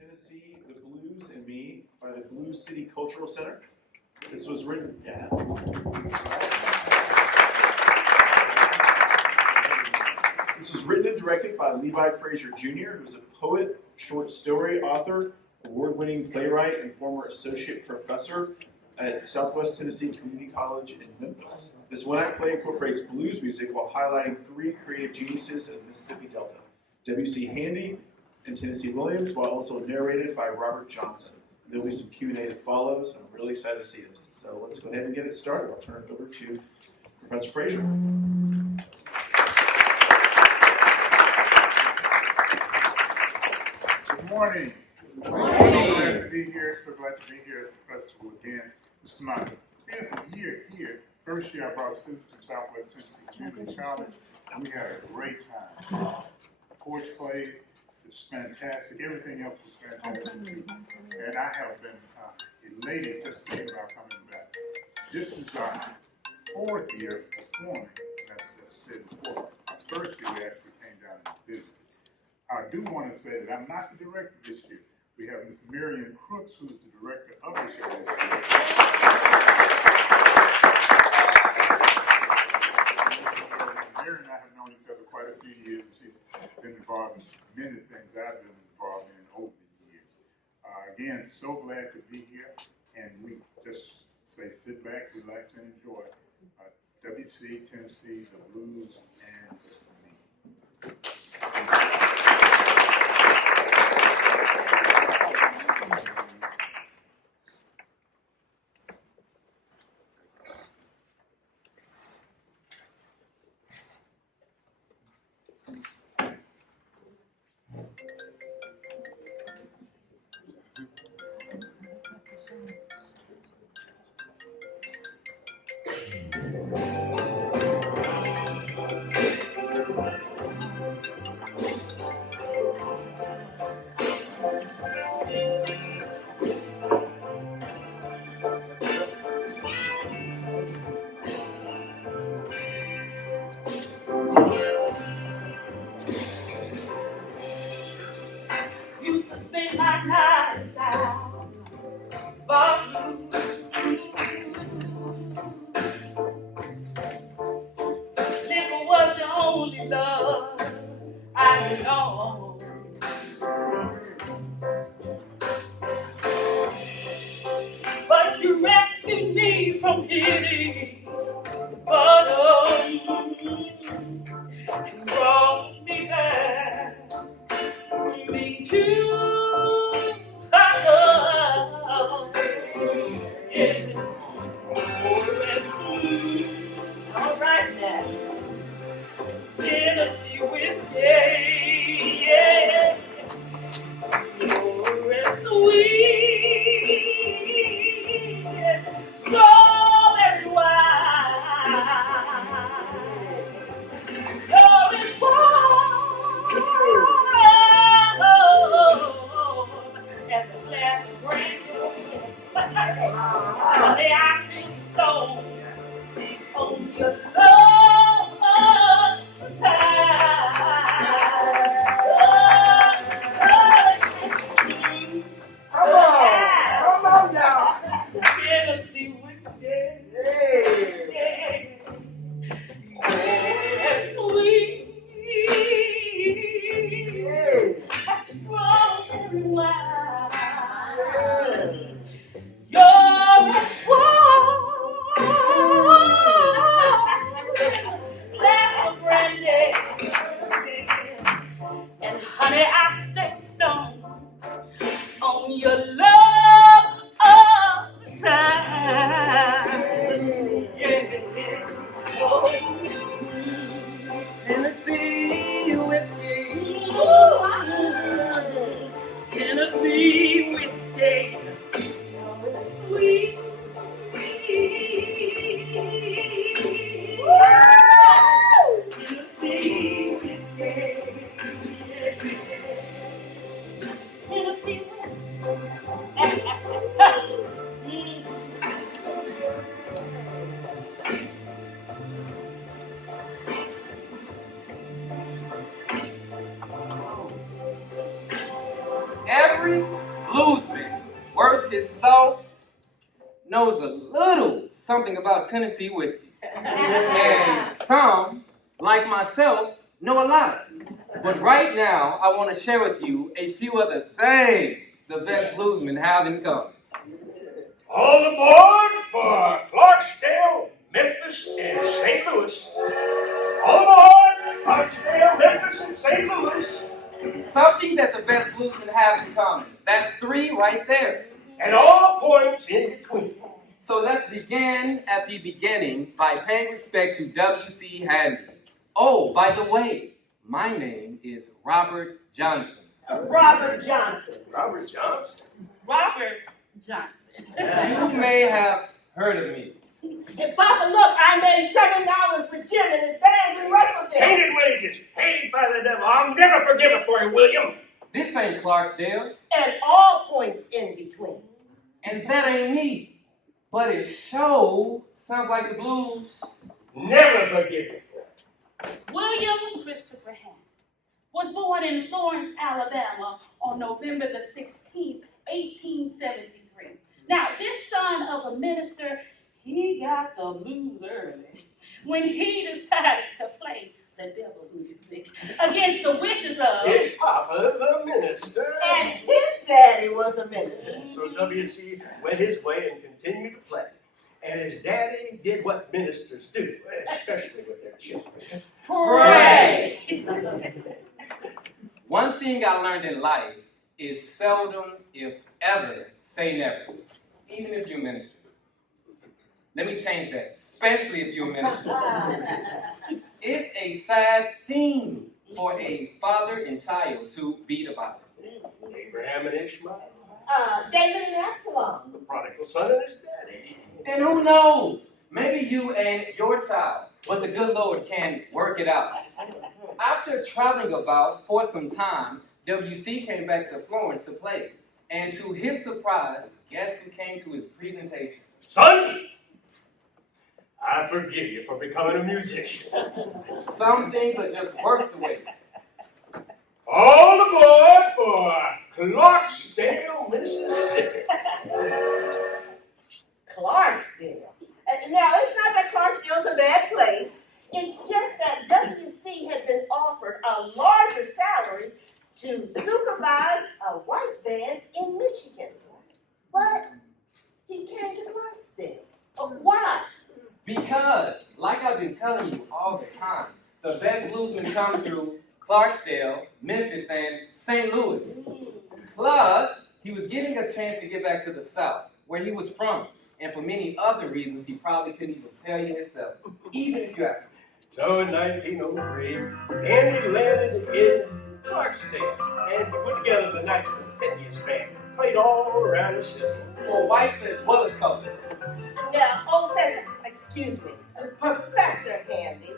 Tennessee, The Blues and Me by the Blues City Cultural Center. This was written, This was written and directed by Levi Frazier Jr., who's a poet, short story author, award-winning playwright, and former associate professor at Southwest Tennessee Community College in Memphis. This one-act play incorporates blues music while highlighting three creative geniuses of the Mississippi Delta, W.C. Handy and Tennessee Williams, while also narrated by Robert Johnson. There'll be some Q&A that follows, and I'm really excited to see this. So let's go ahead and get it started. I'll turn it over to Professor Frazier. Good morning. So glad to be here. So glad to be here at the festival again. This is my fifth year here. First year I brought students from Southwest Tennessee Community College, and we had a great time. Porch plays, it was fantastic. Everything else was fantastic too. And I have been elated just thinking about coming back. This is our fourth year performing, as I said before. Our first year we actually came down and visited. I do want to say that I'm not the director this year. We have Ms. Marion Crooks, who's the director of the show this year. Marion and I have known each other quite a few years. She's been involved in many things I've been involved in over the years. Again, so glad to be here, and we just say sit back, relax, and enjoy WC, Tennessee, the Blues, and me. Used to spend my nights out, but liquor was the only love I know. But you rescued me from hitting the bottom and brought me back. Me too. Yeah. Oh, that's sweet. All right now. Tennessee whiskey. Yeah. Oh, that's sweet. Yes. Strawberry wine. You're as warm as a glass of brandy. Honey, I feel stoned on your love time. Come on now. Tennessee whiskey. Yeah. Oh, that's sweet. That's strawberry wine. You're a glass of brandy. And honey, I stay stoned on your love all the time. Yeah. Oh. Tennessee whiskey. Tennessee whiskey. Oh, sweet. Tennessee whiskey. Tennessee whiskey. every bluesman worth his salt knows a little something about Tennessee whiskey. And some, like myself, know a lot. But right now, I want to share with you a few other things the best bluesmen have in common. All aboard for Clarksdale, Memphis, and St. Louis. All aboard Clarksdale, Memphis, and St. Louis. Something that the best bluesmen have in common. That's 3 right there. And all points in between. So let's begin at the beginning by paying respect to W.C. Handy. Oh, by the way, my name is Robert Johnson. Robert Johnson. Robert Johnson. Robert Johnson. You may have heard of me. Hey, Papa, look, I made $7 with Jim and his band in Russellville. Tainted wages, paid by the devil. I'll never forgive it for you, William. This ain't Clarksdale, And all points in between. and that ain't me. But it sure sounds like the blues. Never forgive you for it. William Christopher Handy was born in Florence, Alabama on November the 16th, 1873. Now, this son of a minister, he got the blues early when he decided to play the devil's music against the wishes of... His papa, the minister. And his daddy was a minister. So W.C. went his way and continued to play. And his daddy did what ministers do, especially with their children. Pray! One thing I learned in life is seldom, if ever, say never, even if you're a minister. Let me change that, especially if you're a minister. It's a sad thing for a father and child to be divided. Abraham and Ishmael, David and Absalom. the prodigal son and his daddy. And who knows? Maybe you and your child, but the good Lord can work it out. After traveling about for some time, W.C. came back to Florence to play. And to his surprise, guess who came to his presentation? Son, I forgive you for becoming a musician. Some things are just worth the wait. All aboard for Clarksdale, Mississippi. Clarksdale. Now, it's not that Clarksdale's a bad place. It's just that W.C. had been offered a larger salary to supervise a white band in Michigan. But he came to Clarksdale. Why? Because, like I've been telling you all the time, the best bluesmen come through Clarksdale, Memphis, and St. Louis. Plus, he was getting a chance to get back to the South, where he was from. And for many other reasons, he probably couldn't even tell you himself, even if you asked him. So in 1903, Andy landed in Clarksdale and he put together the Knights of the Pythias band. Played all around the city. For whites as well as colors. Now, Professor Handy,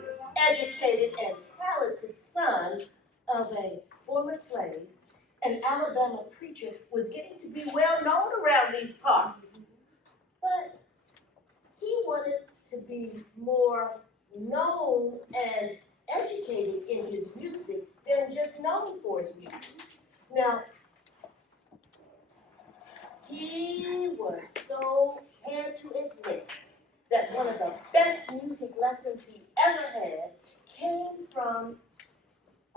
educated and talented son of a former slave, an Alabama preacher, was getting to be well known around these parts. But he wanted to be more known and educated in his music than just known for his music. Now, he had to admit that one of the best music lessons he ever had came from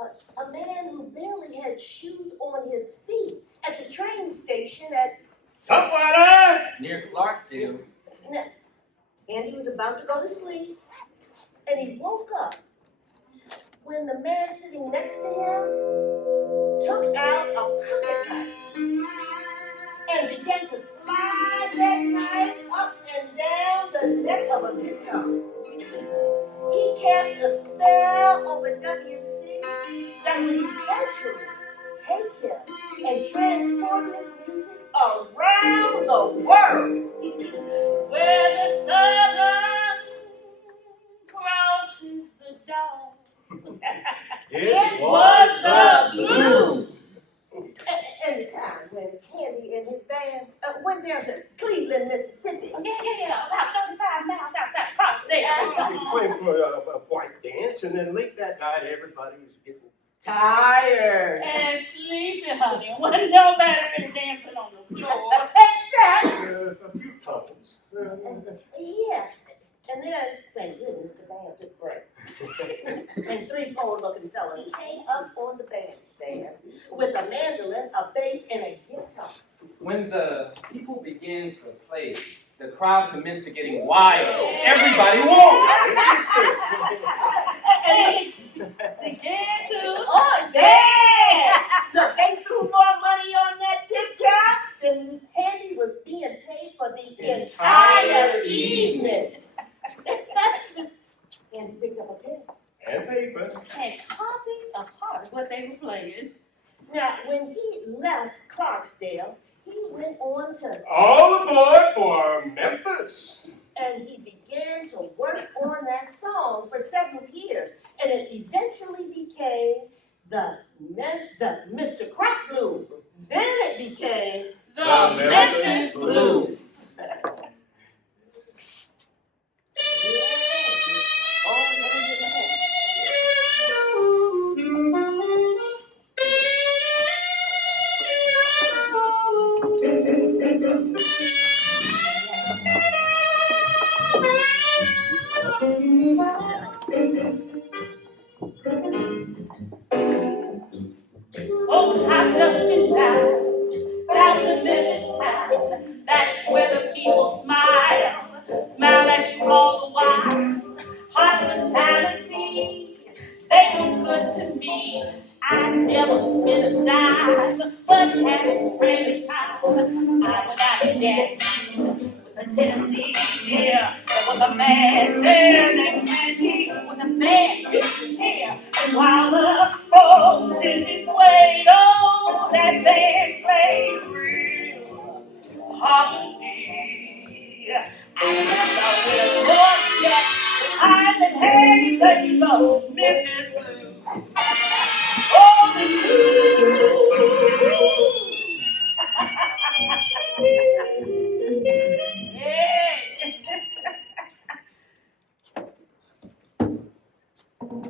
a man who barely had shoes on his feet at the train station at Tupwater! Near Clarksdale. and he was about to go to sleep, and he woke up when the man sitting next to him took out a pocket knife and began to slide that knife up and down the neck of a guitar. He cast a spell over W.C. that would eventually take him and transform his music around the world. Where the sun crosses the dawn. It was the blues. And the time when Handy and his band went down to Cleveland, Mississippi. Yeah, about 35 miles outside Clarksdale. He was playing for a white dance, and then late that night, everybody was getting Tired. And sleepy, honey. Wasn't no better in dancing on the floor. Except, A few tones. yeah, and then, thank goodness, the band took break. And three pole-looking fellas came up on the bandstand with a mandolin, a bass, and a guitar. When the people began to play, the crowd commenced to getting wild. Everybody woke. And they began to. Oh, yeah! Look, they threw more money on that tip jar than Handy was being paid for the entire evening. And picked up a pen. And paper. And copies of part of what they were playing. Now, when he left Clarksdale, he went on to, All aboard for Memphis. and he began to work on that song for several years, and it eventually became the Mr. Crump Blues. Then it became The Memphis Blues. Folks have just been down to Memphis town. That's where the people smile at you all the while. Hospitality, they look good to me. I never spent a dime, but had a great time. I went out and danced with a Tennessee, yeah. There was a man there named Randy, with a man with hair. And while the folks did me sway, oh, that band played real harmony. I remember when the Lord got the time that Handy played the Memphis Blues. Oh, the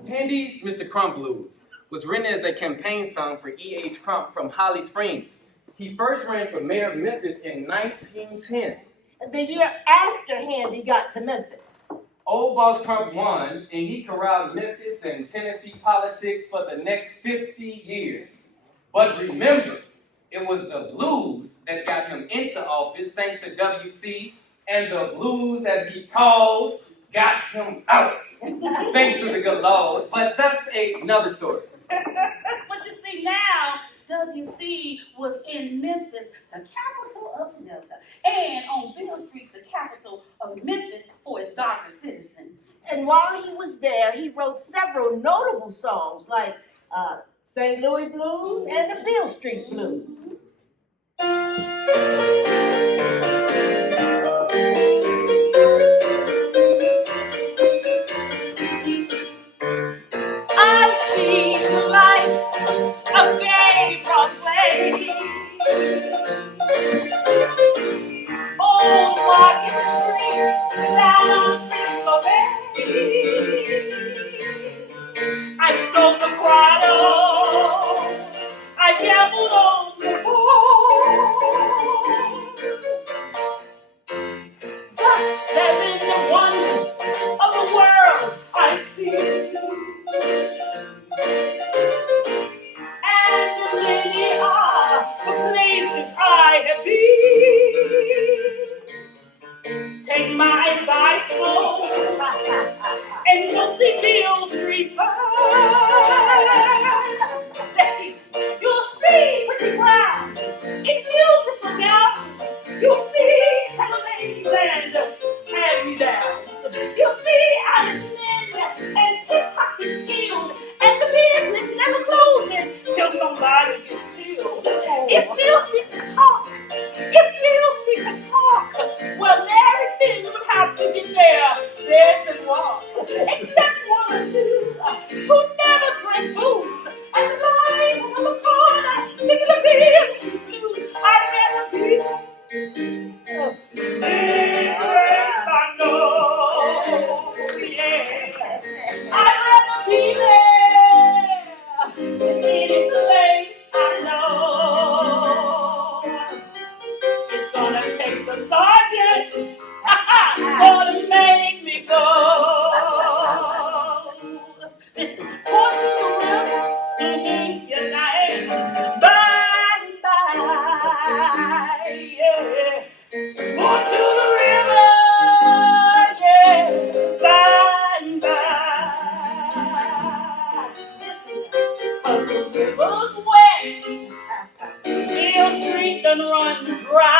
Handy's Mr. Crump Blues was written as a campaign song for E.H. Crump from Holly Springs. He first ran for mayor of Memphis in 1910. the year after Handy got to Memphis. Old Boss Crump won, and he corralled Memphis and Tennessee politics for the next 50 years. But remember, it was the blues that got him into office thanks to W.C., and the blues that he caused got him out thanks to the good Lord. But that's another story. But you see now, W.C. was in Memphis, the capital of the Delta, and on Beale Street, the capital of Memphis for its darker citizens. And while he was there, he wrote several notable songs like St. Louis Blues and the Beale Street Blues. I've seen the lights of gay Broadway, Old Market Street, down on Frisco Bay. I stole the grotto, I gambled on the board. The 7 wonders of the world I've seen. And many are the places I have been. Take my advice, folks, and you'll see Beale Street first. Let's see, you'll see pretty grounds in beautiful gowns. You'll see televisions and hand-me-downs. You'll see Irish men and pickpockets skilled, and the business never closes till somebody gets killed. If Beale Street could talk, well, Larry Finn would have to get their beds and walk. Except one or two who never drank booze and lying on the corner singing the Beale Street Blues. I'd rather be there. I know, yeah. I'd rather be there than any place I The river's wet. Beale Street done run dry.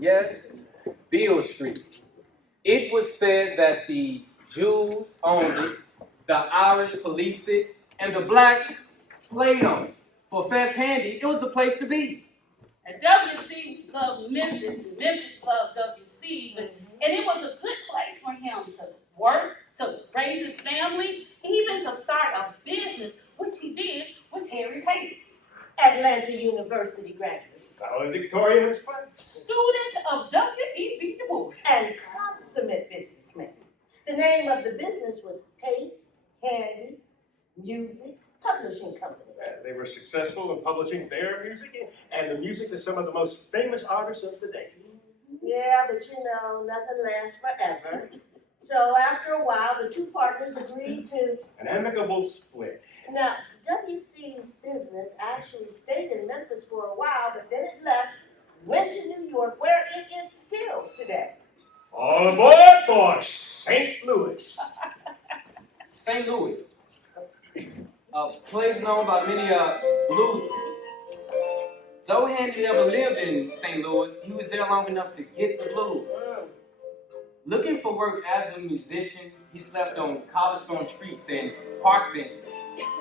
Yes, Beale Street. It was said that the Jews owned it, the Irish policed it, and the blacks played on it. For Fess Handy, it was the place to be. And WC loved Memphis, and Memphis loved WC, and it was a good place for him to work, to raise his family, even to start a business, which he did with Harry Pace. Atlanta University graduate. Valedictorian in Spanish. Student of W.E.B. Du Bois. And consummate businessman. The name of the business was Pace Handy Music Publishing Company. They were successful in publishing their music and the music of some of the most famous artists of the day. Yeah, but you know, nothing lasts forever. So after a while, the two partners agreed to. An amicable split. Now, WC's business actually stayed in Memphis for a while, but then it left, went to New York, where it is still today. All aboard for St. Louis. St. Louis, a place known by many bluesmen. Though Handy never lived in St. Louis, he was there long enough to get the blues. Looking for work as a musician, he slept on cobblestone streets and park benches.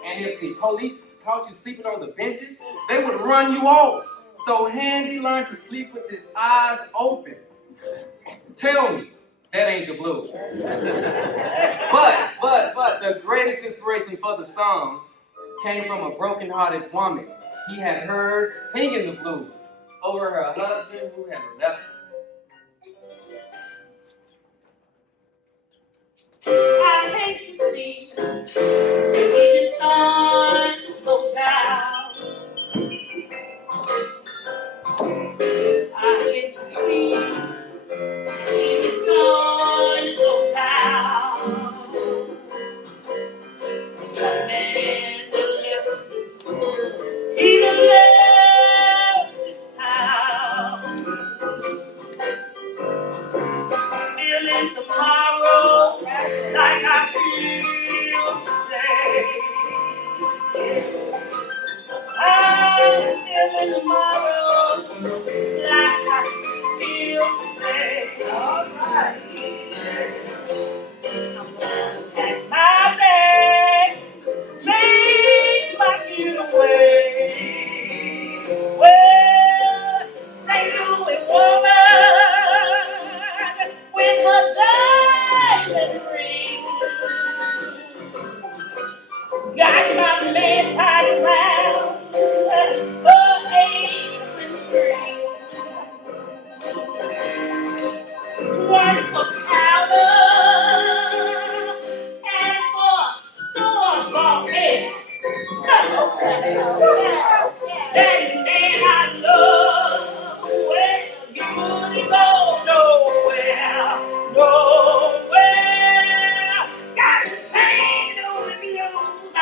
And if the police caught you sleeping on the benches, they would run you off. So Handy learned to sleep with his eyes open. Tell me, that ain't the blues. But the greatest inspiration for the song came from a broken-hearted woman he had heard singing the blues over her husband who had left her. I hate to see the evening sun go down. I hate to see the evening sun go down. The man that left, he done left this town. Feeling tomorrow like I feel today. I'm feeling tomorrow like I feel today. Alright. Pack my bags, make my getaway. Well, St. Louis woman with a diamond ring. Got my man tied around her apron string. Twerk for powder and for store-bought hair. That man I love, well, you wouldn't go nowhere, nowhere. Got to St. Louis blues,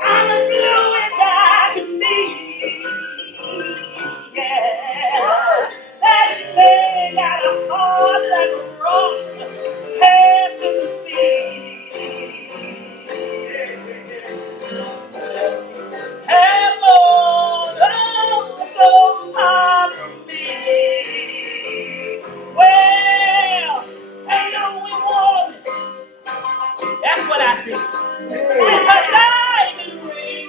I'm as blue as I can be. Yeah, that man got a heart like a rock, passing the sea. Heaven, oh, so hard for me. Well, St. Louis woman, that's what I see. And her diamond ring.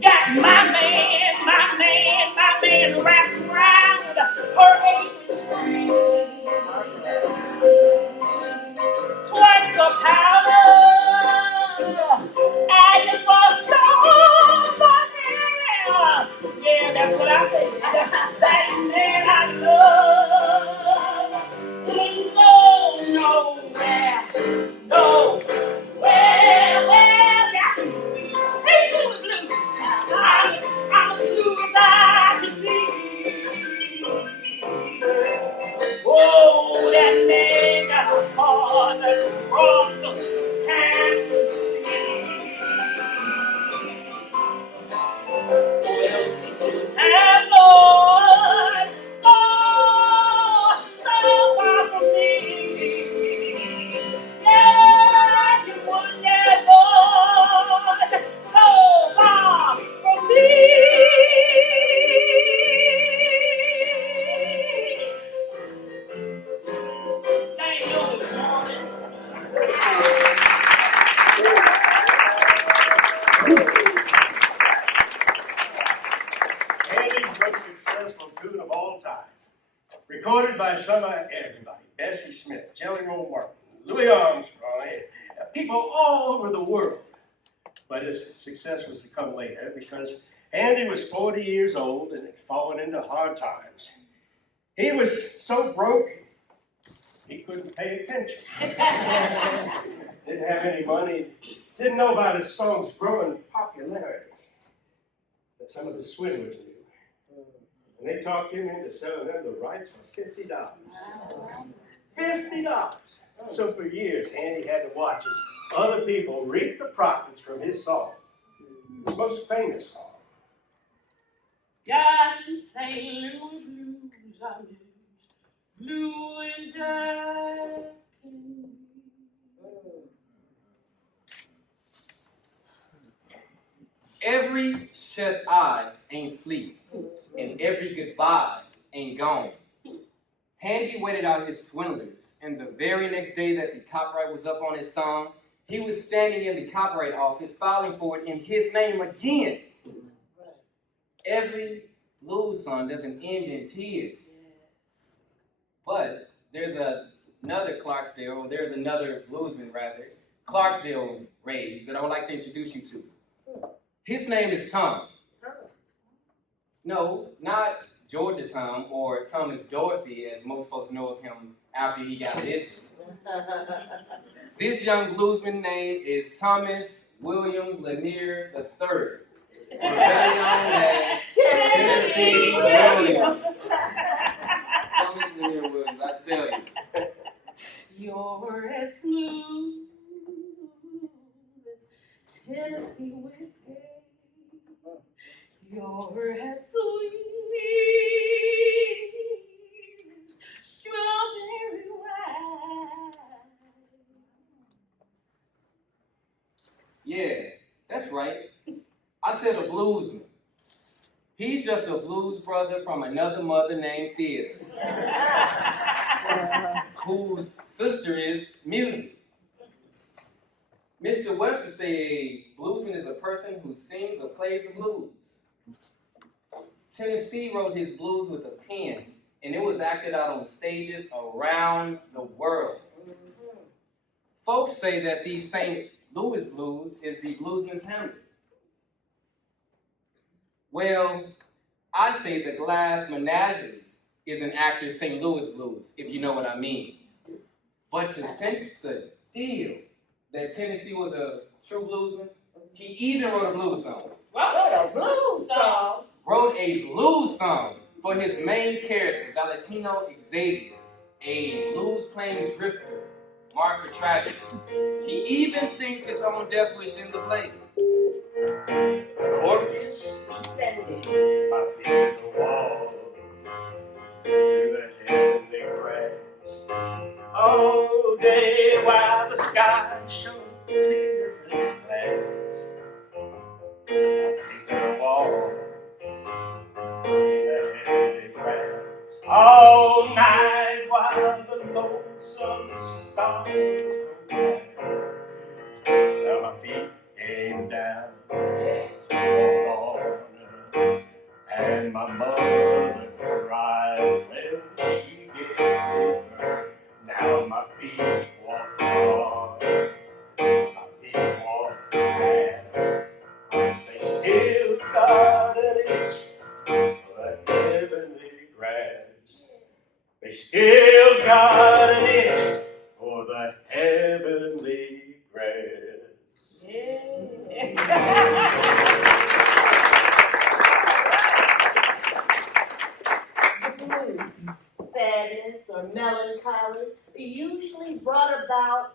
Got my man wrapped around her apron string. Twice the powder, and for some hair. Yeah, that's what I say. That man I love will go nowhere. No, well, that's St. Louis blues. I'm most successful tune of all time. Recorded by some of everybody. Bessie Smith, Jelly Roll Martin, Louis Armstrong, people all over the world. But his success was to come later because Andy was 40 years old and had fallen into hard times. He was so broke, he couldn't pay attention. Didn't have any money, didn't know about his songs' growing popularity. But some of the swindlers knew. And they talked him into selling them the rights for $50. $50! So for years, Andy had to watch as other people reap the profits from his song. His most famous song. Got to St. Louis blues, I blues, blue as I can be. Every shut eye ain't sleep, and every goodbye ain't gone. Handy waited out his swindlers, and the very next day that the copyright was up on his song, he was standing in the copyright office filing for it in his name again. Every blues song doesn't end in tears. But there's another bluesman rather, Clarksdale Raves, that I would like to introduce you to. His name is Tom. No, not Georgia Tom or Thomas Dorsey, as most folks know of him after he got lynched. This young bluesman name is Thomas Williams Lanier III, or better known as Tennessee Williams. Thomas Lanier Williams, I tell you. You're as smooth as Tennessee whiskey. You're as sweet as strawberry wine. Yeah, that's right. I said a bluesman. He's just a blues brother from another mother named Theater, whose sister is music. Mr. Webster said a bluesman is a person who sings or plays the blues. Tennessee wrote his blues with a pen, and it was acted out on stages around the world. Folks say that the St. Louis blues is the bluesman's Hamlet. Well, I say the Glass Menagerie is an actor's St. Louis blues, if you know what I mean. But to cinch the deal that Tennessee was a true bluesman, he even wrote a blues song. What a blues song! Wrote a blues song for his main character, Valentino Xavier, a blues-playing drifter, marked for tragedy. He even sings his own death wish in the play. Orpheus, Descending. my feet in the wall, through the heavenly grass. All day while the sky shone clear as glass. My feet in the wall, in the heavenly grass. All night while the lonesome stars were bright. Now my feet came down. And my mother cried when she gave birth. Now my feet walk hard, my feet walk fast. They still got an itch for the heavenly grass. They still got an itch for the heavenly grass. Blues, sadness or melancholy, usually brought about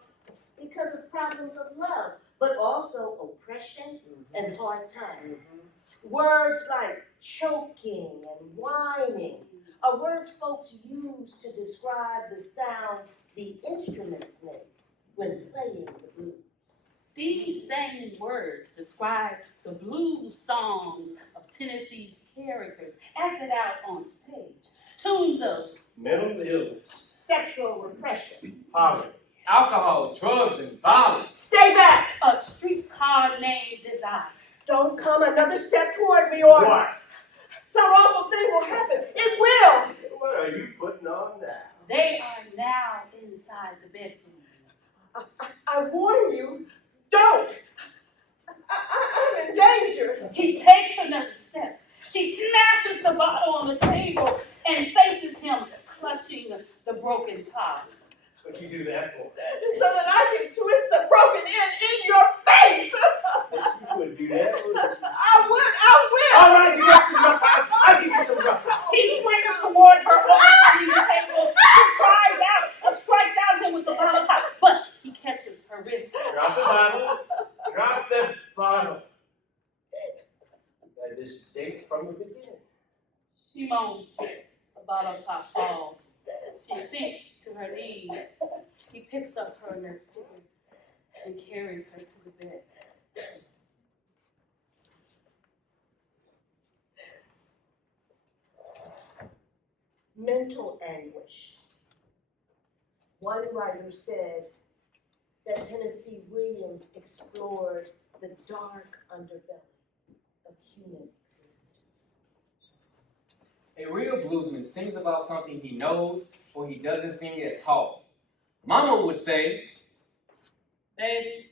because of problems of love, but also oppression and hard times. Words like choking and whining are words folks use to describe the sound the instruments make when playing the blues. These same words describe the blues songs of Tennessee's characters acted out on stage. Tunes of Mental illness, Sexual repression. poverty, Alcohol, drugs, and violence. Stay back! a streetcar named Desire. Don't come another step toward me or what? some awful thing will happen. It will. What are you putting on now? They are now inside the bedroom. I warn you, don't. I'm in danger. He takes another step. She smashes the bottle on the table and faces him, clutching the broken top. What'd you do that for? So that I can twist the broken end in your face. You wouldn't do that, would you? I will. All right, you got some rough house. I'll give you some rough house. He springs toward her, overturning the table. She cries out and strikes out at him with the bottle top, but he catches her wrist. Drop the bottle. Drop the bottle. Had this date from the beginning. She moans. The bottle top falls. She sinks to her knees. He picks up her inert figure and carries her to the bed. Mental anguish. One writer said that Tennessee Williams explored the dark underbelly of human existence. A real bluesman sings about something he knows or he doesn't sing at all. Mama would say, Baby,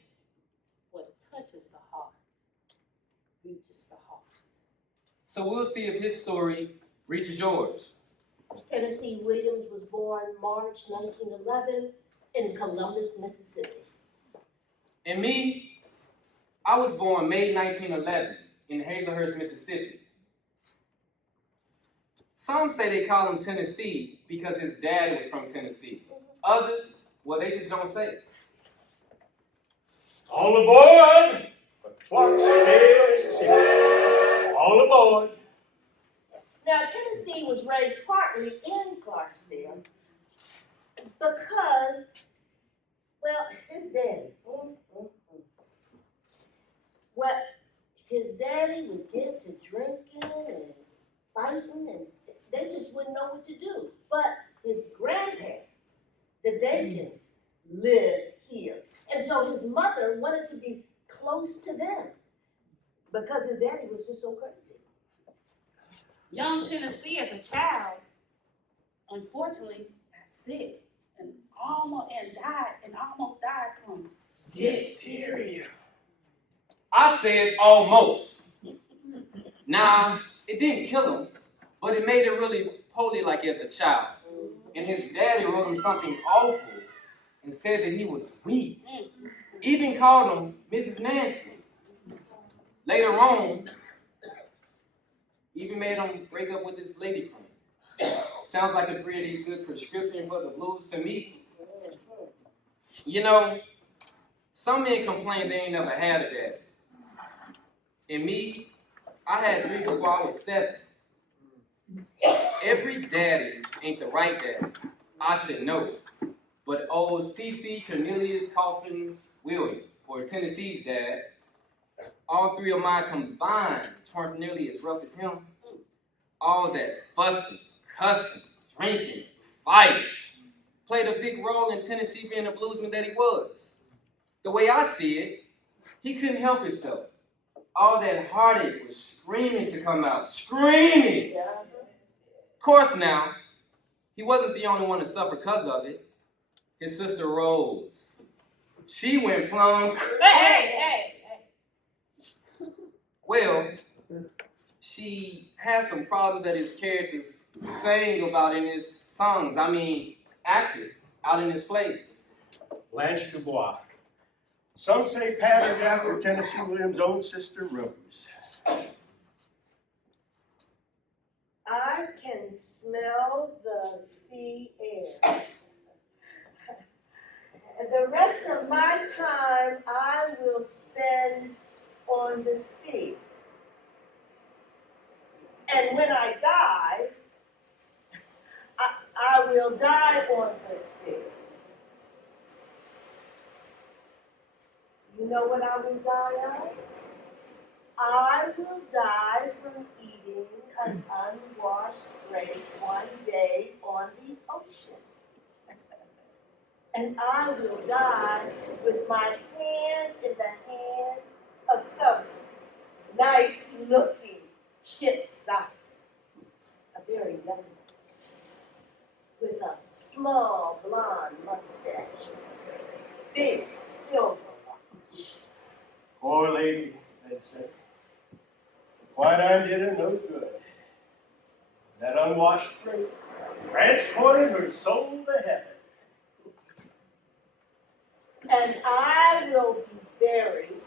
what touches the heart reaches the heart. so we'll see if his story reaches yours. Tennessee Williams was born March 1911 in Columbus, Mississippi. And me, I was born May 1911 in Hazelhurst, Mississippi. Some say they call him Tennessee because his dad was from Tennessee. Others, well, they just don't say. All aboard! Clarksdale, Mississippi. All aboard! Now, Tennessee was raised partly in Clarksdale because, well, his daddy, his daddy would get to drinking and fighting, and they just wouldn't know what to do. But his grandparents, the Dakins, lived here. And so his mother wanted to be close to them because his daddy was just so crazy. Young Tennessee, as a child, unfortunately, got sick and almost died from diphtheria. I said almost. Nah, it didn't kill him, but it made him really poorly like as a child. And his daddy wrote him something awful and said that he was weak. Even called him Mrs. Nancy. Later on, even made him break up with his lady friend. Sounds like a pretty good prescription for the blues to me. You know, some men complain they ain't never had a daddy. And me, I had 3 before I was 7. Every daddy ain't the right daddy. I should know. But old C.C. Cornelius Coffins Williams, or Tennessee's dad, all 3 of mine combined weren't nearly as rough as him. All that fussing, cussing, drinking, fighting played a big role in Tennessee being the bluesman that he was. The way I see it, he couldn't help himself. All that heartache was screaming to come out. Screaming! Of course now, he wasn't the only one to suffer because of it. His sister Rose. She went plumb. Hey. Well, she had some problems that his characters sang about in his songs. Acted out in his plays. Blanche Dubois. Some say patterned after Tennessee Williams' own sister Rose. I can smell the sea air. The rest of my time I will spend on the sea. And when I die, I will die on the sea. You know what I will die of? I will die from eating an unwashed grape one day on the ocean. And I will die with my hand in the hand of some nice-looking ship's doctor. very young man with a small blonde mustache, big silver watch. Poor lady, they said. White iron did her no good. That unwashed drink transported her soul to heaven. And I will be buried,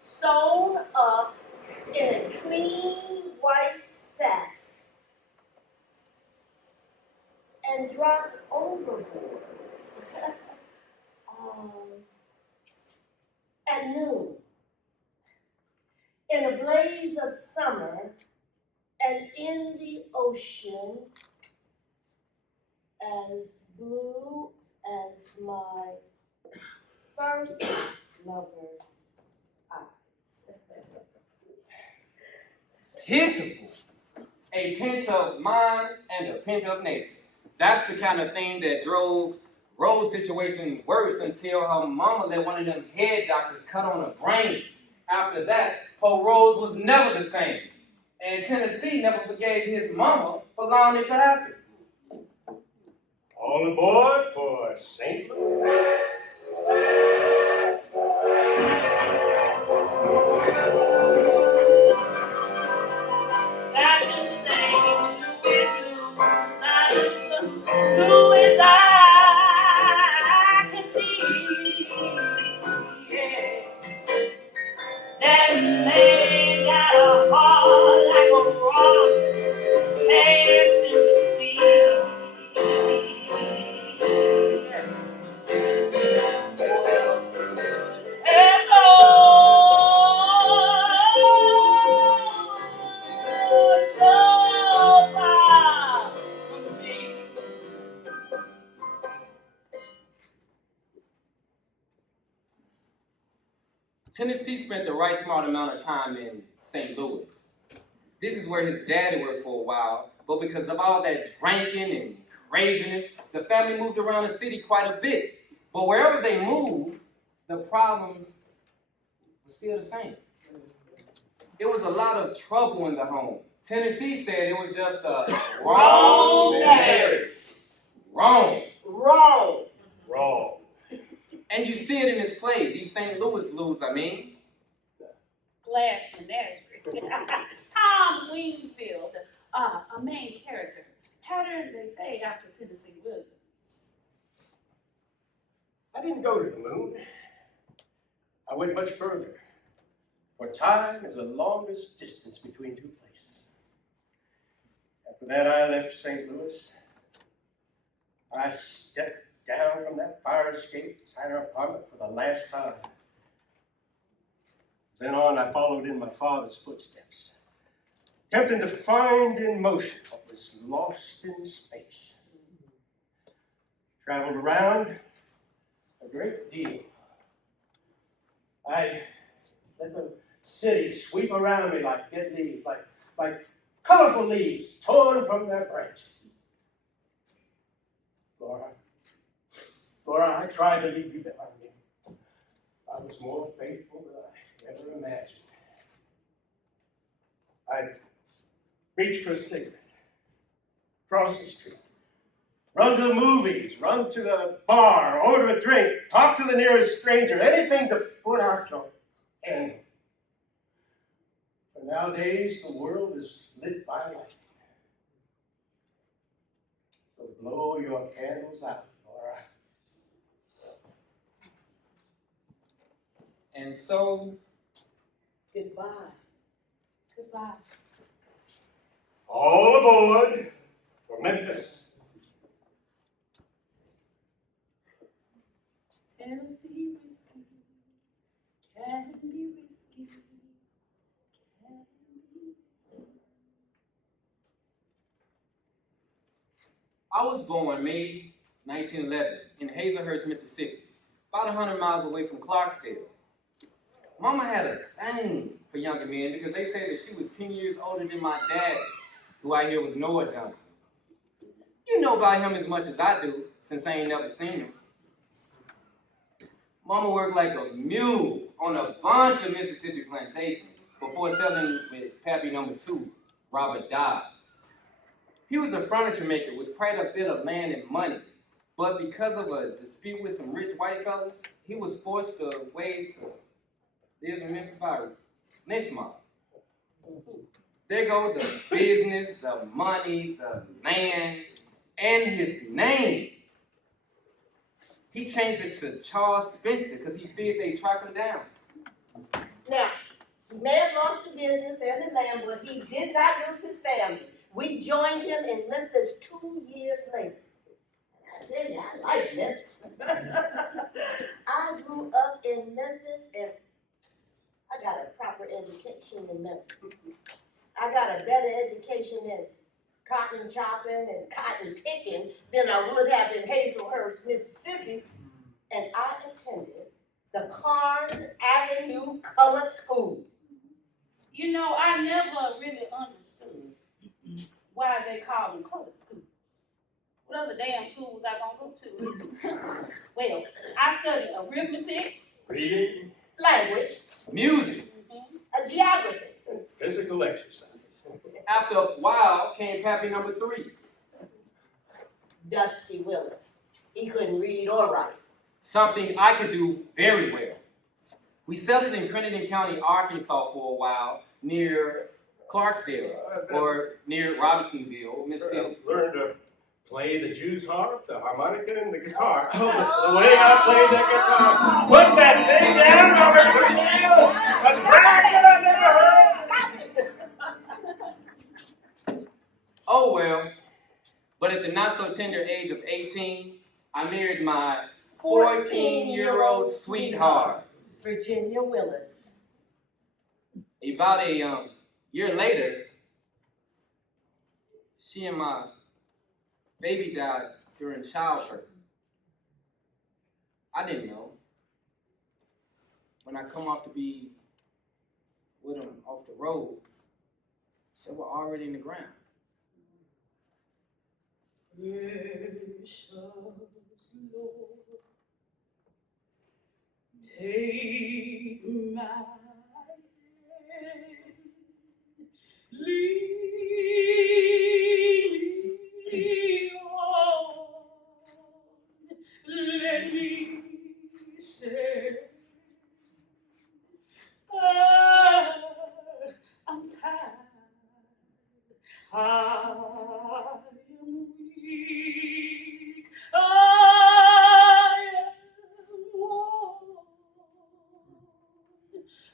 sewn up in a clean white sack, and dropped overboard at noon in a blaze of summer and in the ocean as blue as my first lover's eyes. Pitiful. A pent of mind and a pent of nature. That's the kind of thing that drove Rose's situation worse until her mama let one of them head doctors cut on her brain. After that, poor Rose was never the same. And Tennessee never forgave his mama for allowing it to happen. All aboard for St. Louis. Tennessee spent the right smart amount of time in St. Louis. This is where his daddy worked for a while, but because of all that drinking and craziness, the family moved around the city quite a bit. But wherever they moved, the problems were still the same. It was a lot of trouble in the home. Tennessee said it was just a wrong marriage. Wrong. Wrong. Wrong. And you see it in his play, these St. Louis blues, I mean. Glass Menagerie. Tom Wingfield, a main character. Pattern, they say, after Tennessee Williams. I didn't go to the moon. I went much further. For time is the longest distance between two places. After that, I left St. Louis. I stepped down from that fire escape inside our apartment for the last time. Then on, I followed in my father's footsteps, attempting to find in motion what was lost in space. Traveled around a great deal. I let the city sweep around me like dead leaves, like colorful leaves torn from their branches. Laura, I tried to leave you behind me. I was more faithful than I ever imagined. I'd reach for a cigarette, cross the street, run to the movies, run to the bar, order a drink, talk to the nearest stranger, anything to put out your candle. But nowadays, the world is lit by lightning. So blow your candles out, Laura. And so, Goodbye. Goodbye. All aboard for Memphis. Tennessee whiskey can be risky, can be risky. I was born May 1911 in Hazelhurst, Mississippi, about 100 miles away from Clarksdale. Mama had a thing for younger men because they say that she was 10 years older than my dad, who I hear was Noah Johnson. You know about him as much as I do, since I ain't never seen him. Mama worked like a mule on a bunch of Mississippi plantations before selling with Pappy number 2, Robert Dobbs. He was a furniture maker with quite a bit of land and money, but because of a dispute with some rich white fellas, he was forced away to live in Memphis by a lynch mob. There go the business, the money, the land, and his name. He changed it to Charles Spencer because he feared they'd track him down. Now, he may have lost the business and the land, but he did not lose his family. We joined him in Memphis 2 years later. I tell you, I like Memphis. I grew up in Memphis and I got a proper education in Memphis. I got a better education in cotton chopping and cotton picking than I would have in Hazelhurst, Mississippi. And I attended the Carnes Avenue Colored School. You know, I never really understood why they call them colored schools. What other damn school was I gonna go to? Well, I studied arithmetic, Reading, Language, Music. geography. physical exercise. After a while came Pappy number 3. Dusty Willis. He couldn't read or write. Something I could do very well. We settled in Crittenden County, Arkansas for a while, near Clarksdale, or near Robinsonville, Mississippi. Learned to play the Jew's harp, the harmonica, and the guitar. The way I played that guitar. Put that thing down, Robert. Put it down. Such bragging I never heard. Oh well, but at the not so tender age of 18, I married my 14-year-old sweetheart. Virginia Willis. About a year later, she and my baby died during childbirth. I didn't know. When I come off to be with them off the road, they were already in the ground. Precious Lord, take my hand, lead me on, let me stand. I'm tired. I am weak. I am worn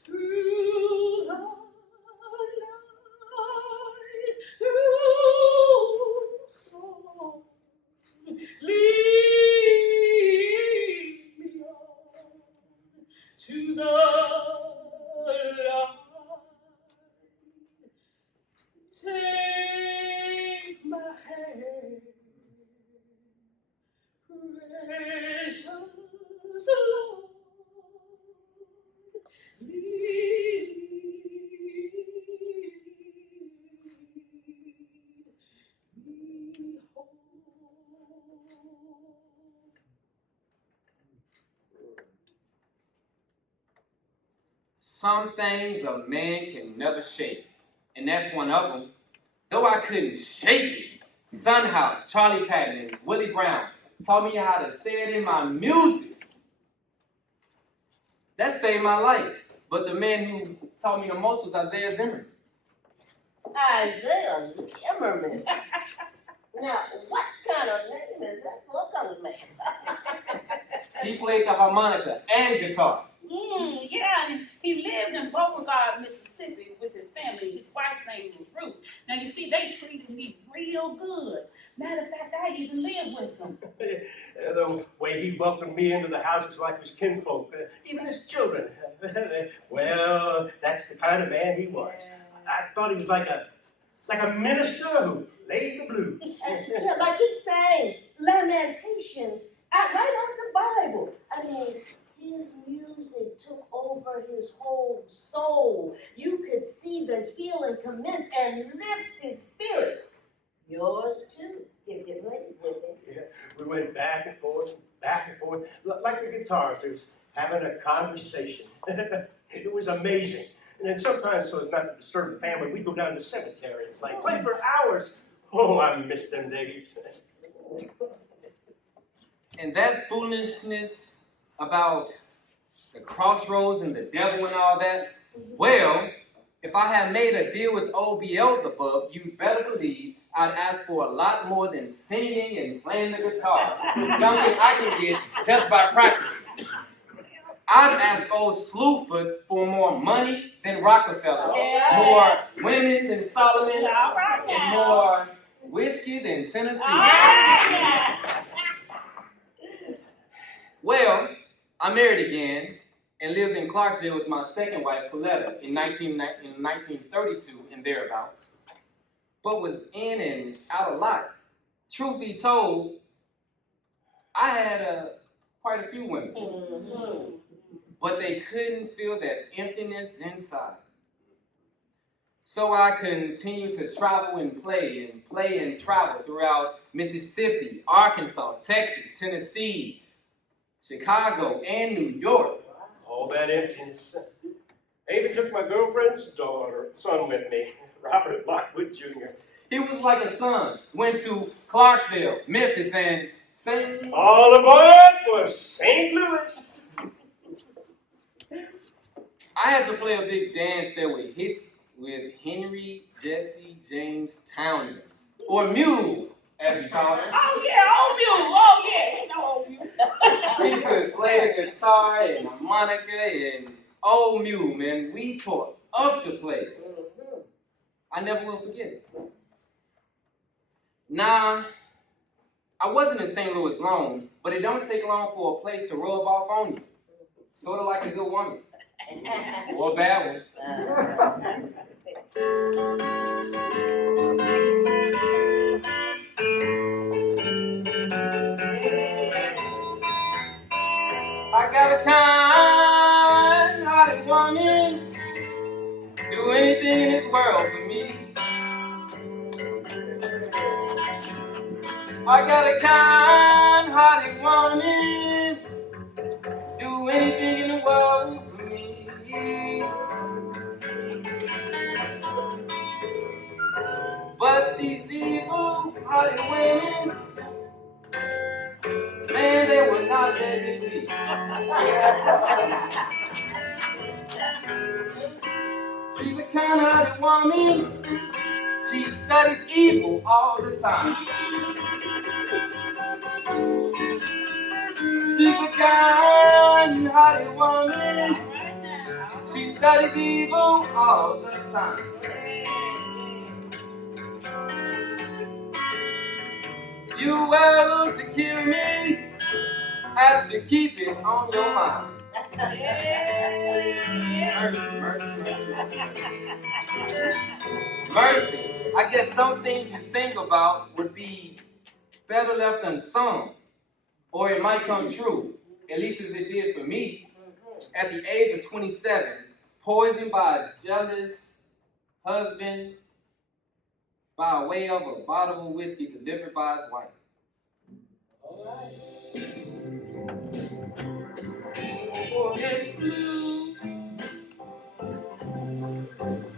through the night, through the storm. Lead me on to the light. Take my hand, precious Lord, lead me home. Some things a man can never shake, and that's one of them. Though I couldn't shake it, Son House, Charlie Patton, and Willie Brown taught me how to say it in my music. That saved my life. But the man who taught me the most was Isaiah Zimmerman. Isaiah Zimmerman. Now, what kind of name is that for a colored man? He played the harmonica and guitar. Yeah, and he lived in Beauregard, Mississippi with his family. His wife's name was Ruth. Now, you see, they treated me real good. Matter of fact, I even lived with them. The way he welcomed me into the house was like his kinfolk, even his children. Well, that's the kind of man he was. I thought he was like a minister who played the blues. Yeah, like he sang Lamentations right out the Bible. I mean, his music took over his whole soul. You could see the healing commence and lift his spirit. Yours too, if you played with him. Yeah, we went back and forth, like the guitars. It was having a conversation. It was amazing. And then sometimes, so as not to disturb the family, we'd go down to the cemetery and play for hours. Oh, I miss them days. And that foolishness about the crossroads and the devil and all that, well, if I had made a deal with old Beelzebub, you better believe I'd ask for a lot more than singing and playing the guitar. Something I can get just by practicing. I'd ask old Slewfoot for more money than Rockefeller, more women than Solomon, and more whiskey than Tennessee. Well, I married again and lived in Clarksville with my second wife, Coletta, in 1932 and thereabouts, but was in and out a lot. Truth be told, I had quite a few women, but they couldn't feel that emptiness inside. So I continued to travel and play and travel throughout Mississippi, Arkansas, Texas, Tennessee, Chicago, and New York. All that emptiness. I even took my girlfriend's son with me, Robert Lockwood Jr. He was like a son. Went to Clarksville, Memphis, and St. All aboard for St. Louis. I had to play a big dance there with Henry Jesse James Townsend, or Mule, as we call him. Oh yeah, old Mule. Oh yeah, you know old Mule. He could play the guitar and harmonica and old Mule, man. We tore up the place. I never will forget it. Nah, I wasn't in St. Louis long, but it don't take long for a place to rub off on you. Sort of like a good woman. Or a bad one. I got a kind-hearted woman, do anything in this world for me. I got a kind-hearted woman, do anything in the world for me. But these evil-hearted women, man, they will not let me be. She's a kind-hearted woman. She studies evil all the time. She's a kind-hearted woman. She studies evil all the time. You were to kill me, ask to keep it on your mind. Mercy, mercy, mercy, mercy. Mercy. I guess some things you sing about would be better left unsung, or it might come true, at least as it did for me. At the age of 27, poisoned by a jealous husband by way of a bottle of whiskey delivered by his wife.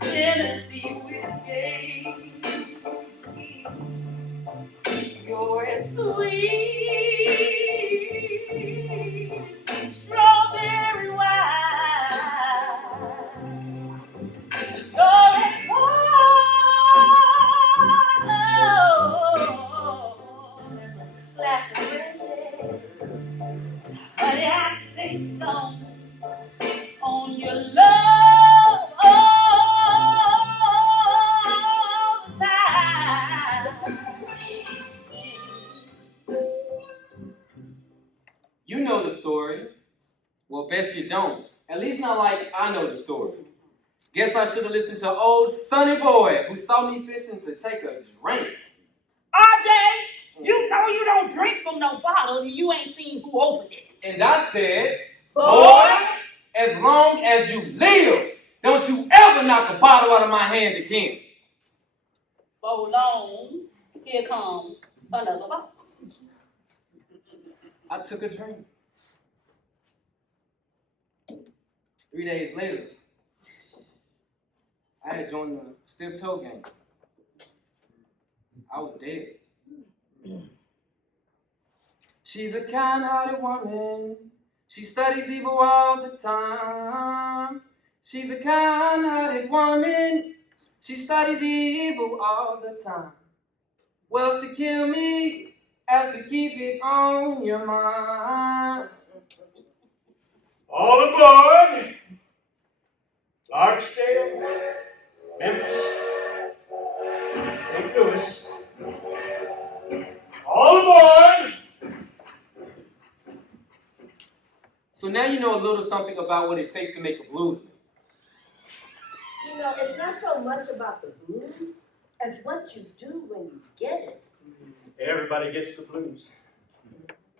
Tennessee whiskey, you're as sweet strawberry wine. You're as glass of brandy, but I stay stoned on your love all the time. You know the story. Well, best you don't. At least not like I know the story. Guess I should have listened to old Sonny Boy, who saw me fixing to take a drink. RJ, you know you don't drink from no bottle and you ain't seen who opened it. And I said, boy, as long as you live, don't you ever knock a bottle out of my hand again. So long, here comes another bottle. I took a drink. 3 days later, I had joined the stiff toe gang. I I was dead. She's a kind-hearted woman. She studies evil all the time. She's a kind-hearted woman. She studies evil all the time. Well's to kill me, as to keep it on your mind. All aboard! Clarksdale, Memphis, St. Louis. All aboard! So now you know a little something about what it takes to make a bluesman. You know, it's not so much about the blues as what you do when you get it. Everybody gets the blues.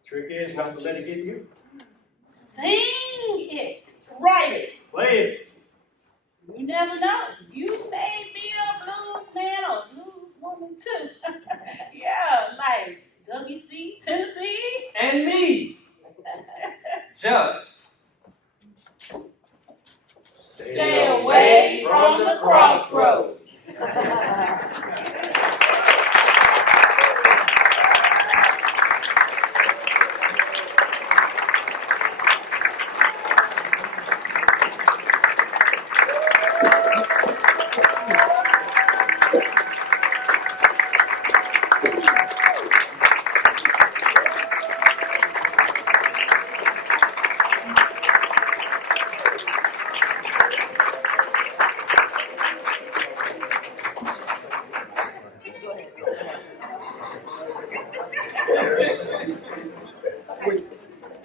Trick is not to let it get you. Sing it. Write it. Play it. You never know. You may be a blues man or blues woman too. Yeah, like WC, Tennessee. And me! Just Stay away from the crossroads.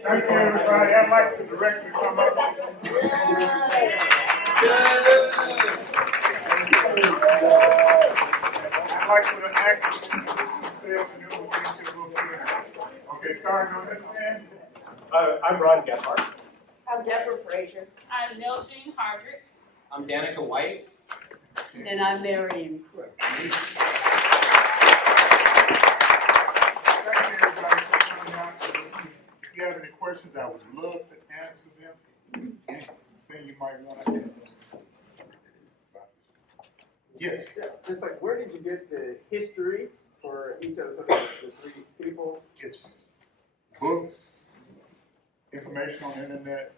Thank you, everybody. I'd like the director to come up. I'd like for the actors to say a maneuver to get you a little clearer. Okay, starting on this end. I'm Ron Gephardt. I'm Deborah Frazier. I'm Neljean Hardrick. I'm Danica White. And I'm Marion Crook. Thank you, everybody, for coming out. If you have any questions, I would love to answer them. Anything you might want to ask. Yes. Yeah, just like, where did you get the history for each of the three people? It's books, information on the internet,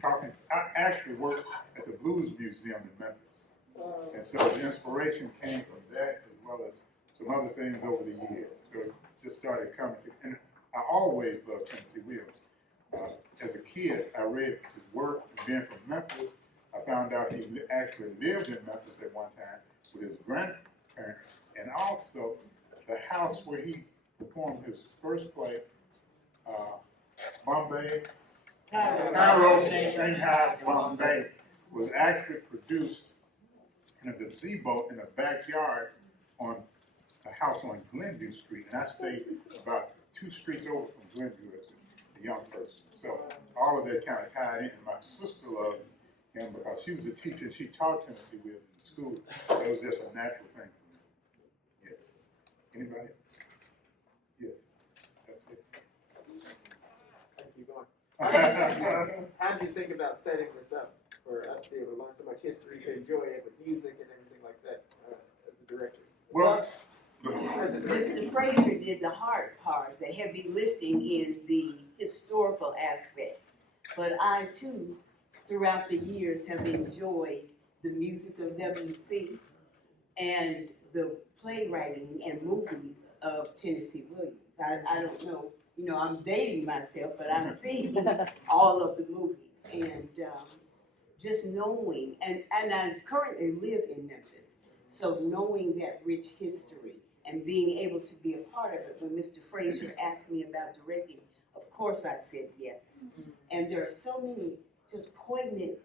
talking. I actually worked at the Blues Museum in Memphis. And so the inspiration came from that as well as some other things over the years. So it just started coming. And I always loved Tennessee Williams. As a kid, I read his work, and being from Memphis, I found out he actually lived in Memphis at one time with his grandparents, and also the house where he performed his first play, Bombay, Cairo, Shanghai, Bombay, was actually produced in a gazebo in a backyard on a house on Glenview Street, and I stayed about 2 streets over from Glenview as a young person. So all of that kind of tied in. My sister loved him because she was a teacher. She taught Tennessee Williams in school. So it was just a natural thing for me. Yes. Anybody? Yes. That's it. Thank you, going. How did you think about setting this up for us to be able to learn so much history, to enjoy it with music and everything like that as the director? Well, Mr. Frazier did the hard part, the heavy lifting in the historical aspect. But I too, throughout the years, have enjoyed the music of WC and the playwriting and movies of Tennessee Williams. I don't know, you know, I'm dating myself, but I've seen all of the movies. And just knowing, and I currently live in Memphis, so knowing that rich history and being able to be a part of it. When Mr. Frazier asked me about directing, of course I said yes. And there are so many just poignant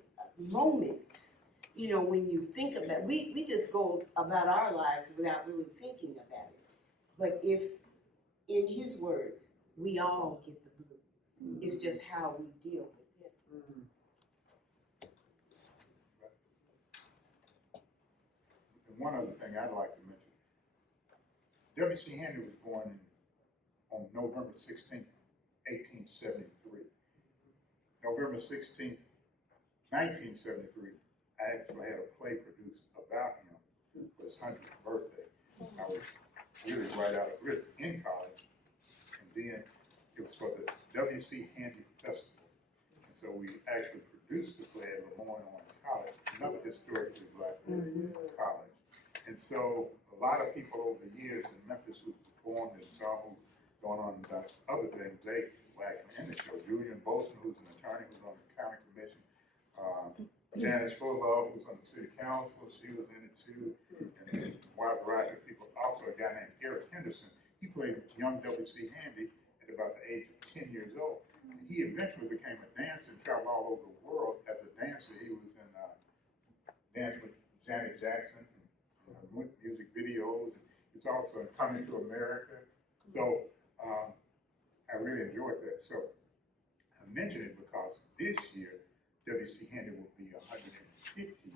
moments, you know, when you think about, we just go about our lives without really thinking about it. But if, in his words, we all get the blues. It's just how we deal with it. and one other thing I'd like to mention. W.C. Henry was born on November 16th, 1873. November 16th, 1973, I actually had a play produced about him for his 100th birthday. I was really right out of in college. And then it was for the W.C. Handy Festival. And so we actually produced the play at LeMoyne College, another historically black college. And so a lot of people over the years in Memphis who performed and saw who going on about other things, they were actually in the show. Julian Bolson, who's an attorney, who's on the county commission. Janice Fuller, who's on the city council, she was in it too. And a wide variety of people. Also a guy named Eric Henderson. He played young W.C. Handy at about the age of 10 years old. And he eventually became a dancer and traveled all over the world as a dancer. He was in Dance with Janet Jackson, and music videos. And he's also in Coming to America. So I really enjoyed that. So I mention it because this year, W.C. Handy will be 150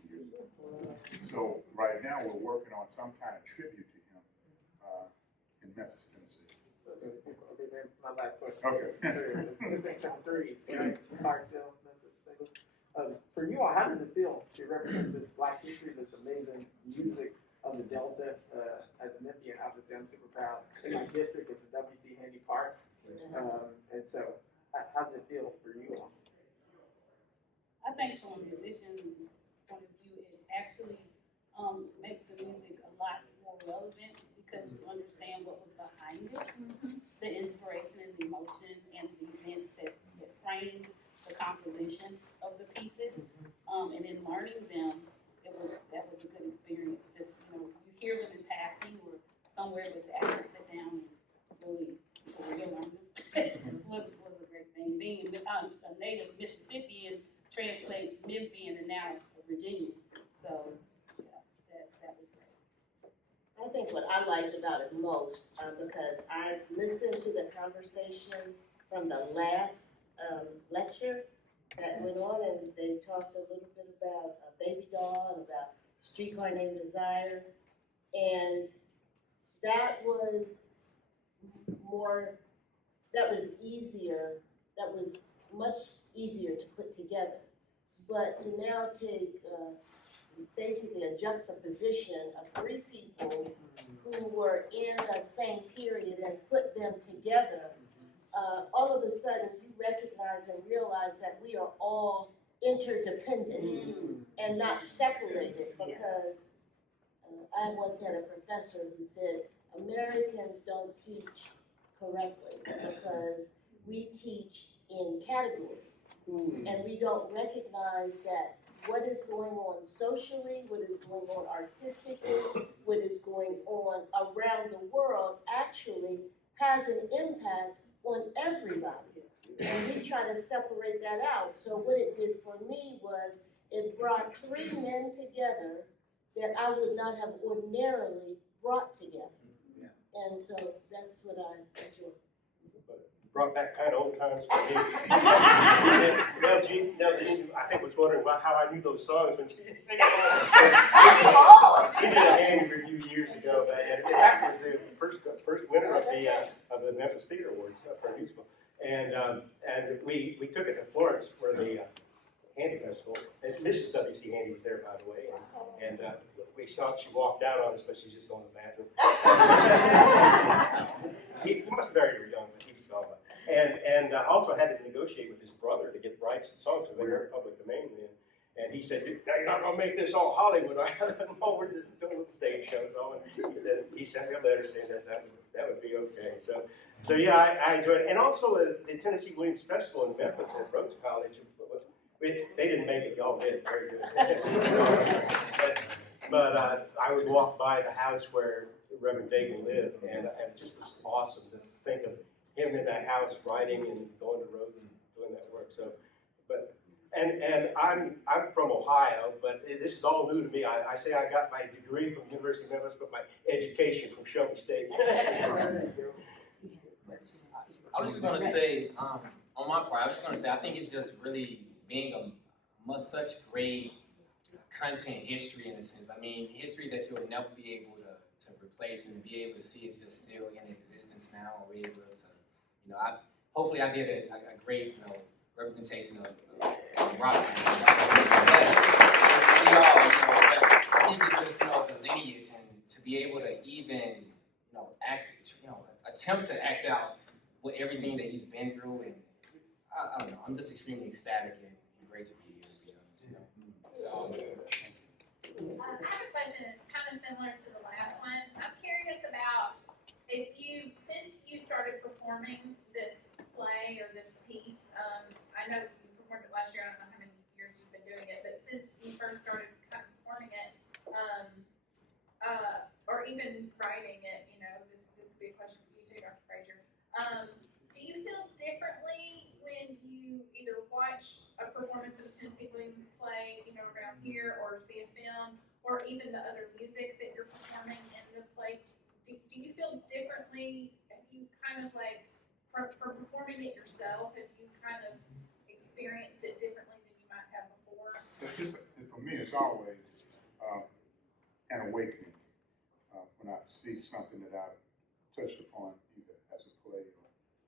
years old. So right now we're working on some kind of tribute to him in Memphis, Tennessee. Okay, then my last question. Okay. Three, right? Clarksdale, Memphis, St. Louis. For you all, how does it feel to represent this Black history, this amazing music of the Delta? As a Memphian, obviously, I'm super proud. In my district, it's the W.C. Handy Park. And so, how does it feel for you all? I think from a musician's point of view, it actually makes the music a lot more relevant because you understand what was behind it, the inspiration and the emotion and the events that framed the composition of the pieces. And in learning them, that was a good experience. Just, you hear them in passing or somewhere, but to actually sit down and really learn them was a great thing. Being a native Mississippian, translate Memphian and now Virginia. So yeah, that was great. I think what I liked about it most, because I listened to the conversation from the last lecture that went on, and they talked a little bit about Baby Doll and about Streetcar Named Desire, and that was much easier to put together. But to now take basically a juxtaposition of three people who were in the same period and put them together, all of a sudden you recognize and realize that we are all interdependent and not separated, because I once had a professor who said, Americans don't teach correctly because we teach in categories, and we don't recognize that what is going on socially, what is going on artistically, what is going on around the world actually has an impact on everybody. And we try to separate that out. So what it did for me was it brought three men together that I would not have ordinarily brought together. And so that's what I enjoy. Brought back kind of old times for me. Now, Jean, I think was wondering how I knew those songs when she was singing them. She did a Handy review years ago, and in fact was the first winner of the Memphis Theater Awards for a musical. And we took it to Florence for the Handy Festival. And Mrs. W.C. Handy was there, by the way, and we saw she walked out on us, but she's just going to the bathroom. He must have married her young, but he was gone. And I also had to negotiate with his brother to get rights to songs, so they were in public domain then. And he said, "Now you're not going to make this all Hollywood." I said, "No, we're just doing stage shows." And he sent me a letter saying that would be okay. So yeah, I enjoyed it. And also the Tennessee Williams Festival in Memphis at Rhodes College. They didn't make it, y'all did very good. But I would walk by the house where Reverend Dagan lived, and it just was awesome to think of him in that house writing and going to Rhodes and doing that work. So, but and I'm from Ohio, but this is all new to me. I say I got my degree from University of Memphis, but my education from Shelby State. I was just going to say, on my part, I think it's just really being such great content history in a sense. I mean, history that you'll never be able to replace, and be able to see it's just still in existence now, or able to, hopefully I did a great, representation of rock. I think it's just, the lineage, and to be able to even, attempt to act out with everything that he's been through, and I don't know, I'm just extremely ecstatic and great to be here, to be honest, you know. It's awesome. I have a question that's kind of similar to the last one. I'm curious about since you started performing this play or this piece, I know you performed it last year, I don't know how many years you've been doing it, but since you first started kind of performing it, or even writing it, you know, this could be a question for you too, Dr. Frazier. Do you feel differently when you either watch a performance of Tennessee Williams play, you know, around here, or see a film, or even the other music that you're performing in the play? Do you feel differently? Have you kind of like, for performing it yourself, have you kind of experienced it differently than you might have before? For me, it's always an awakening when I see something that I've touched upon, either as a play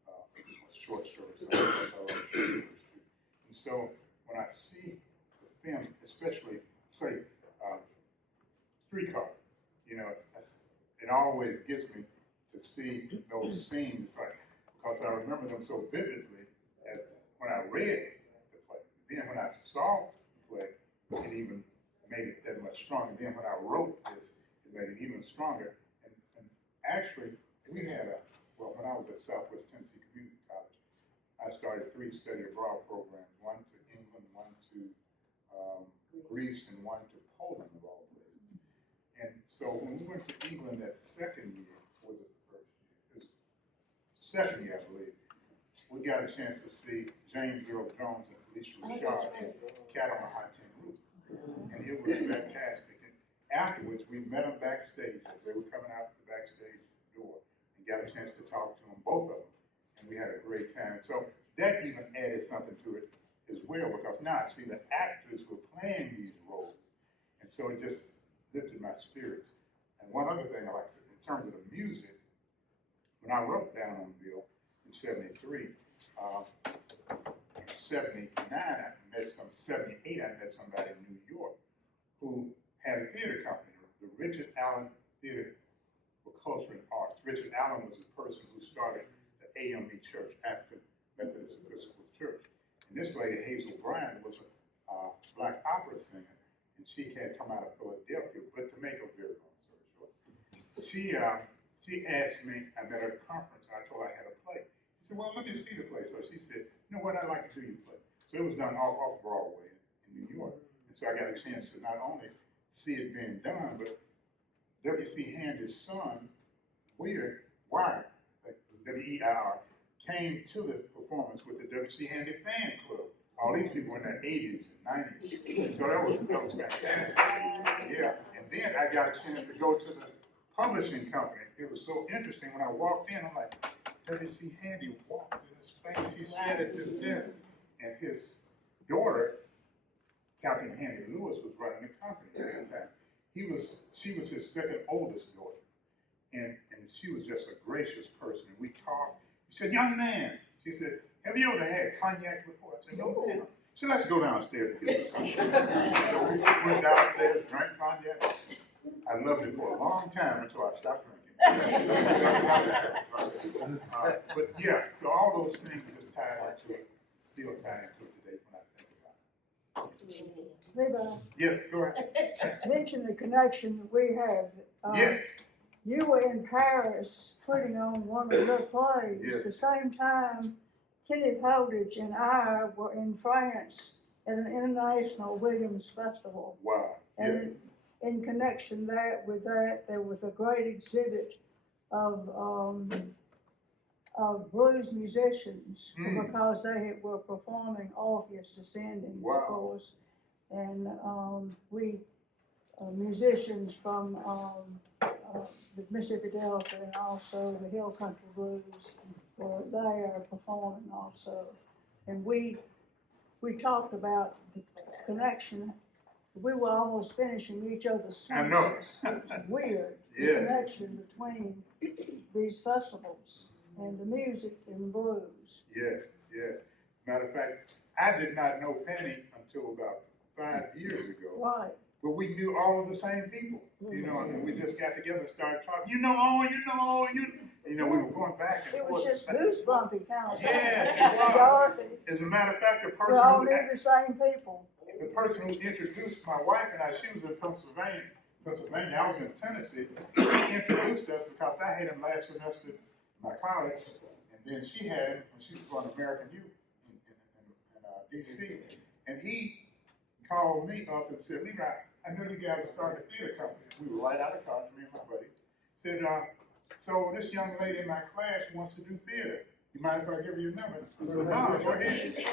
or short stories. And so when I see the film, especially, say, Streetcar, you know, it always gets me to see those scenes, like, because I remember them so vividly as when I read the play. Then when I saw the play, it even made it that much stronger. Then when I wrote this, it made it even stronger. And actually, we had when I was at Southwest Tennessee Community College, I started 3 study abroad programs, one to England, one to Greece, and one to Poland, of all places. And so when we went to England that second year, or was it the first year? It was second year, I believe. We got a chance to see James Earl Jones and Felicia Rashad in Cat on a High Tin Roof. And it was fantastic. And afterwards, we met them backstage as they were coming out the backstage door, and got a chance to talk to them, both of them. And we had a great time. So that even added something to it as well, because now I see the actors who are playing these roles. And so it just lifted my spirits. And one other thing I like to say, in terms of the music, when I wrote Down on the Bill in 73, in 79, I met 78, I met somebody in New York who had a theater company, the Richard Allen Theater for Culture and Arts. Richard Allen was the person who started the AME Church, African Methodist Episcopal Church. And this lady, Hazel Bryan, was a black opera singer, and she had come out of Philadelphia, but to make a very long story short, she asked me, I met her at a conference, and I told her I had a play. She said, well, let me see the play. So she said, you know what, I'd like to do your play. So it was done off Broadway in New York. And so I got a chance to not only see it being done, but W.C. Handy's son, Wyatt, W-E-I-R, came to the performance with the W.C. Handy fan club. All these people in their 80s and 90s. So that was fantastic. Yeah. And then I got a chance to go to the publishing company. It was so interesting. When I walked in, I'm like, W.C. Handy walked in his face. He sat at this desk, and his daughter, Captain Handy Lewis, was running the company at that time. She was his second oldest daughter. And she was just a gracious person. And we talked. She said, young man, she said, have you ever had cognac before? I said, no, ma'am. She said, let's go downstairs and get some cognac. So we went downstairs, drank cognac. I loved it for a long time until I stopped drinking. But yeah, so all those things just tie into it, still tie into it today when I think about it. Levi, Yes, go ahead. mention the connection that we have. Yes. You were in Paris putting on one of your plays. Yes. At the same time, Kenneth Holdridge and I were in France at an international Williams festival. Wow. Yes. And in connection with that, there was a great exhibit of blues musicians because they were performing Orpheus Descending, Wow. of course. And we musicians from the Mississippi Delta and also the Hill Country Blues were there performing also. And we talked about the connection. We were almost finishing each other's I sentences. know. It was weird, Yeah. the connection between these festivals and the music and blues. Yes, yes. Matter of fact, I did not know Penny until about 5 years ago. Right. but we knew all of the same people, you know, and we just got together and started talking. You know, we were going back and It forth. was just goosebumpy kind of thing. Yeah, it was. Dorothy, As a matter of fact, we all knew the same people. the person who introduced my wife and I, she was in Pennsylvania. I was in Tennessee. He introduced us because I had him last semester in my college, and then she had him when she was going to American Youth in D.C. And he called me up and said, Levi, I know you guys are starting a theater company. We were right out of college, me and my buddy. Said, so this young lady in my class wants to do theater. You mind if I give you a number? I said, no, go ahead.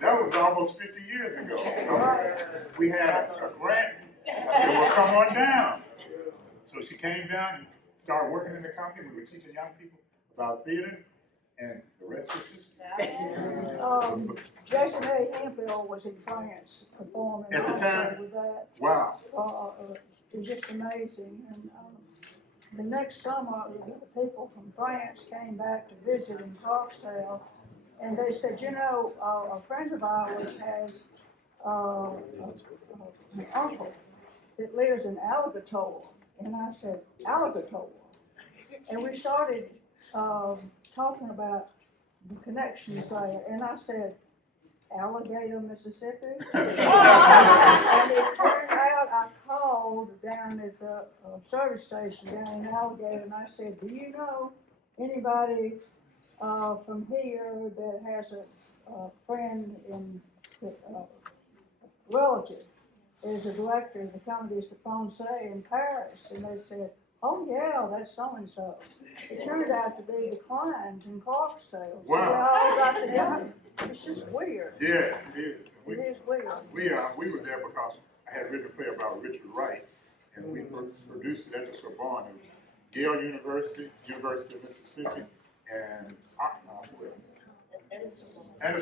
That was almost 50 years ago. So we had a grant. I said, well, come on down. So she came down and started working in the company. We were teaching young people about theater, and the rest is history. Jason A. Hemphill was in France performing At the time? also with that. Wow. It was just amazing. And the next summer, the people from France came back to visit in Clarksdale, and they said, you know, a friend of ours has an uncle that lives in Alligator. And I said, Alligator? And we started talking about the connections there, and I said, Alligator, Mississippi? And it turned out I called down at the service station down in Alligator, and I said, do you know anybody from here that has a friend in relative is a director of the Comédie Française in Paris? And they said, oh yeah, that's so-and-so. It turned out to be the Kleins in Clarksdale. Wow. So we all got together. It's just weird. Yeah, it is. It is weird. We were there because I had written a play about Richard Wright, and we produced it at the Sorbonne. It was Yale University, University of Mississippi, and the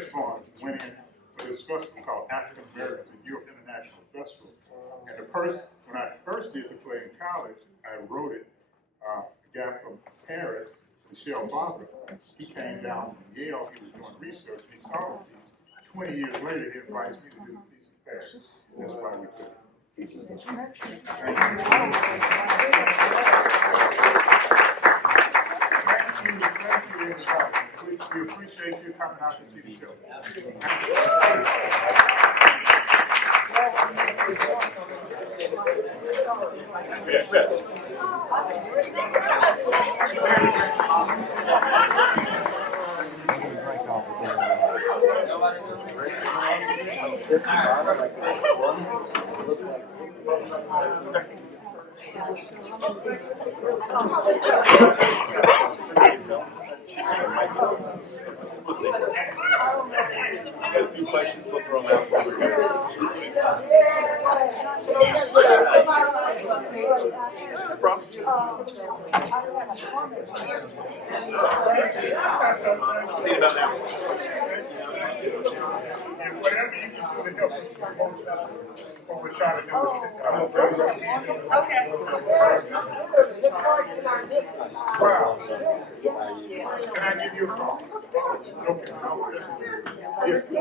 Sorbonne went in for this festival called African Americans in Europe International Festival. And when I first did the play in college, I wrote it. A guy from Paris, Michel Barbara, he came down from Yale. He was doing research. He saw the piece. 20 years later, he invites me to do the piece in Paris. That's why we took it. Thank you, everybody. We appreciate you coming out to see the show. Got a few questions, we'll throw them out to See you about now. Whatever you can do to help what we're trying to do. Wow. Can I give you a call? Okay.